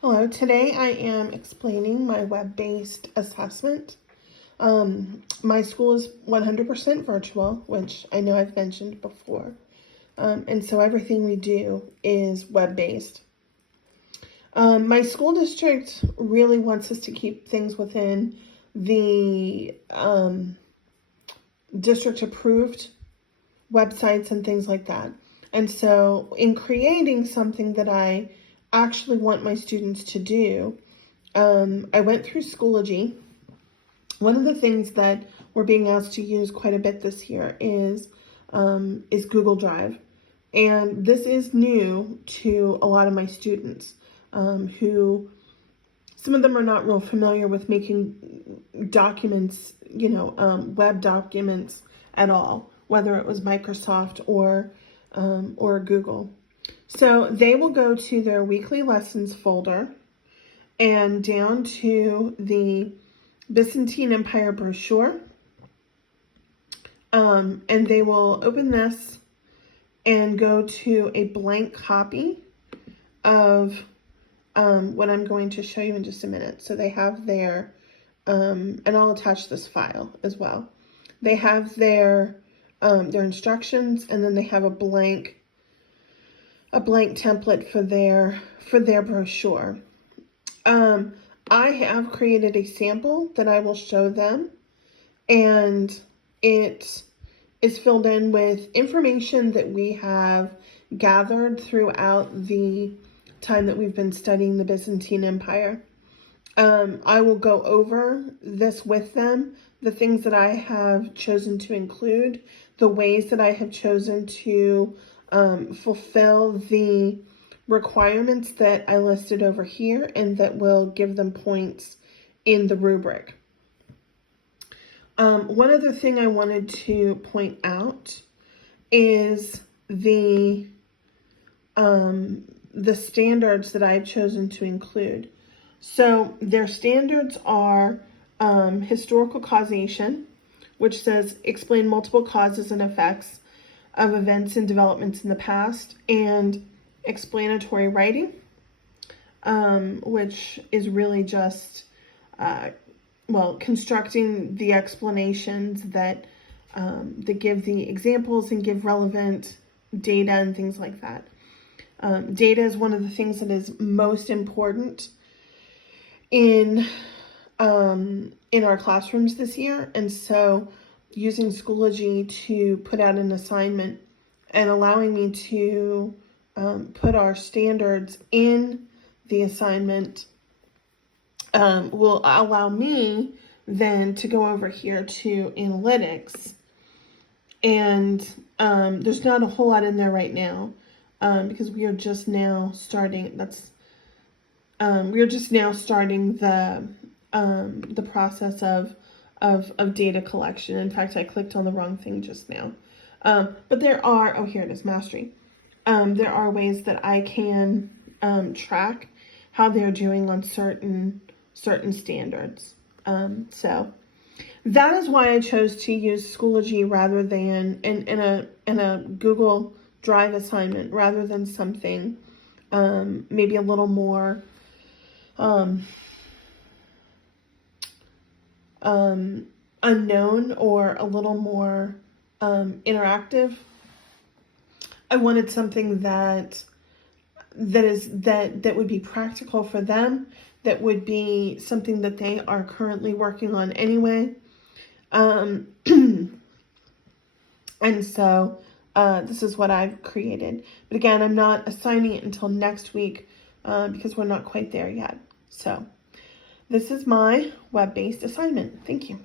Hello, today I am explaining my web-based assessment. My school is 100% virtual, which I know I've mentioned before. And so everything we do is web-based. My school district really wants us to keep things within the district-approved websites and things like that. And so in creating something that I actually want my students to do, I went through Schoology. One of the things that we're being asked to use quite a bit this year is Google Drive. And this is new to a lot of my students who, some of them are not real familiar with making documents, web documents at all, whether it was Microsoft or Google. So they will go to their weekly lessons folder and down to the Byzantine Empire brochure. And they will open this and go to a blank copy of what I'm going to show you in just a minute. So they have their, and I'll attach this file as well. They have their instructions, and then they have a blank template for their brochure. I have created a sample that I will show them, and it is filled in with information that we have gathered throughout the time that we've been studying the Byzantine Empire. I will go over this with them, the things that I have chosen to include, the ways that I have chosen to fulfill the requirements that I listed over here, and that will give them points in the rubric. One other thing I wanted to point out is the standards that I've chosen to include. So their standards are historical causation, which says explain multiple causes and effects of events and developments in the past, and explanatory writing, which is really just, constructing the explanations that give the examples and give relevant data and things like that. Data is one of the things that is most important in our classrooms this year, and so using Schoology to put out an assignment and allowing me to put our standards in the assignment will allow me then to go over here to analytics, and there's not a whole lot in there right now because we are just now starting. We are just now starting the process of data collection. In fact, I clicked on the wrong thing just now. But there are, here it is, mastery. There are ways that I can track how they're doing on certain standards. So that is why I chose to use Schoology rather than in a Google Drive assignment, rather than something maybe a little more unknown or a little more interactive. I wanted something that would be practical for them, that would be something that they are currently working on anyway. And so this is what I've created. But again, I'm not assigning it until next week because we're not quite there yet. So this is my web-based assignment. Thank you.